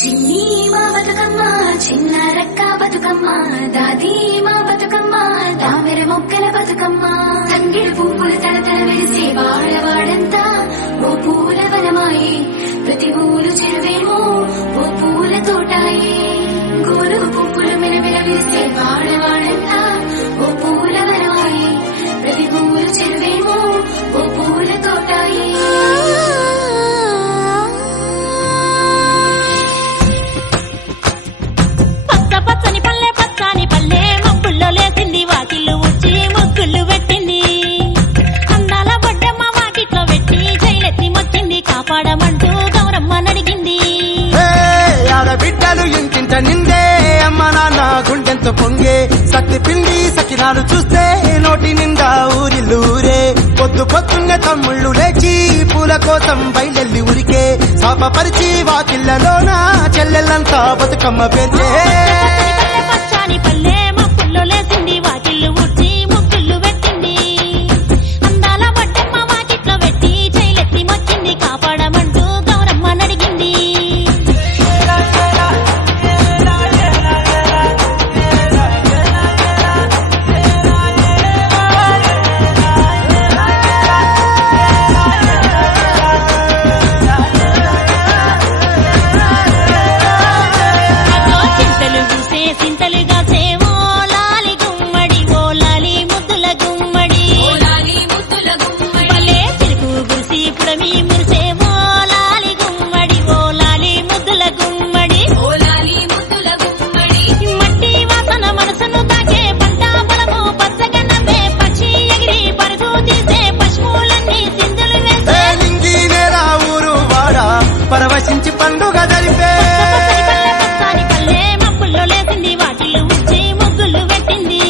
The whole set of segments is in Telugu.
చిన్ని మా బతుకమ్మ చిన్న రక్క బతుకమ్మ దాది మా బతుకమ్మ దామెర మొక్కల బతుకమ్మ తంగిడు పువ్వులు తలతల వెలిసే వాడవాడంతా ఓ పూల వనమాయే ప్రతి ఊరు చెరువేమో ఓ పూల తోటాయే గోరు పువ్వులు మెలమెల వెలిసే వాడవాడంతా ఓ పూల వనమాయే ప్రతి ఊరు చెరువేమో ఓ పూల తోటాయే పచ్చని పల్లె పచ్చని పల్లె మబ్బుల్లో లేసింది వాకిళ్ళు ఉచ్చి ముగ్గులు పెట్టింది అందాల బొడ్డమ్మ వాకిట్లో పెట్టి జైలెత్తి మొచ్చింది కాపాడమంటూ గౌరమ్మ నడిగింది ఆడబిడ్డలు ఇంటింట నిందే అమ్మ నాన్న గుండెంతో పొంగే సత్తి పిండి సకినాలు చూస్తే నోటి నిండా ఊరిల్లూరే పొద్దు పొద్దున్నే తమ్ముళ్ళు లేచి పూల కోసం బయలెల్లి ఉరికే శాపపరిచి వాకిళ్లలోన చెల్లెళ్ళంతా బతుకమ్మ పేర్చే పచ్చని పల్లె మబ్బుల్లో లేసింది వాకిళ్ళు ఉచ్చి ముగ్గులు పెట్టింది అందాల బొడ్డమ్మ వాకిట్లో పెట్టి జైలెత్తి మొచ్చింది కాపాడమంటూ గౌరమ్మ నడిగింది పరవశించి పండుగ జరిపే పచ్చని పల్లె మబ్బుల్లో లేసింది వాకిళ్ళు ఉచ్చి ముగ్గులు పెట్టింది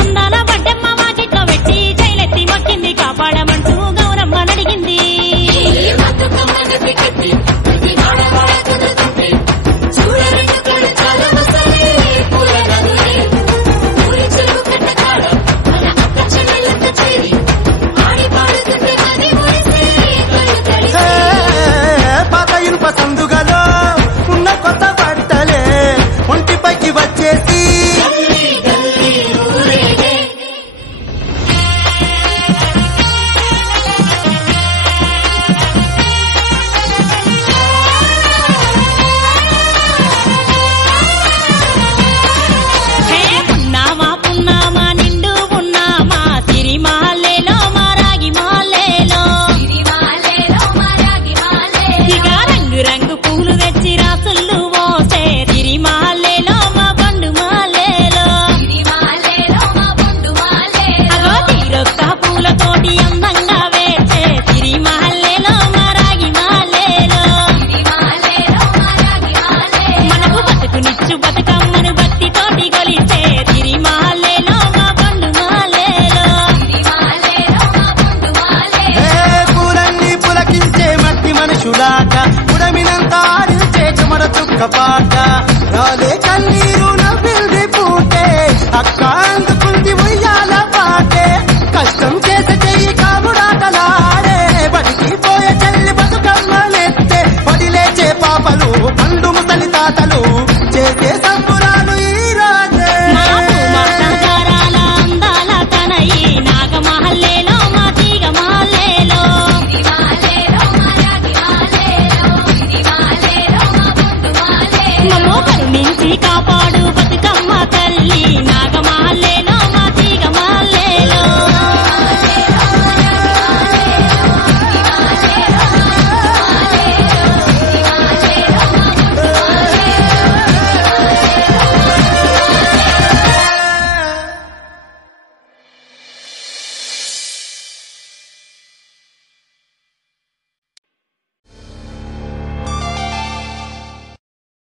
అందాల బొడ్డమ్మ వాకిట్లో పెట్టి జైలెత్తి మొక్కింది కాపాడమంటూ గౌరమ్మ నడిగింది సందుగలో ఉన్న కొత్త బట్టలే ఒంటిపైకి వచ్చేసి పున్నామా పున్నామా నిండు పున్నామా సిరిమాలేలో మారాగి మాలేలో ఇక రంగు రంగు పూలు తెచ్చి రాసుళ్ళు మోసే సిరిమాలేలో మా బండు మాలేలో అగో తీరొక్క పూలతోటి అందంగా వేసే సిరిమాలేలో మారాగి మాలేలో మనకు బతుకునిచ్చు బతుకమ్మను బట్టి తోటి గొలిసే సిరిమాలేలో మా బండు మాలేలో పూలన్నీ పులకించే మట్టి మనుషులాట ఉడమినంత ఆడించే చెమర చుక్కపాట రాలే కన్నీరు నవ్వింది పూటే అక్క అందుకుంది ఉయ్యాల పాటే కష్టం చేసే చెయ్యి కాముడాటలాడే బడికి పోయే చెల్లి బతుకమ్మ నెత్తే పడిలేచే పాపలు పండు ముసలి తాతలు చేసే సంబురాలు ఈ రాజే మా సంసారాల అందాల తనయి నాగమహల్లేలో మా తీగ మహల్లేలో మమ్మో కరుణించి కాపాడు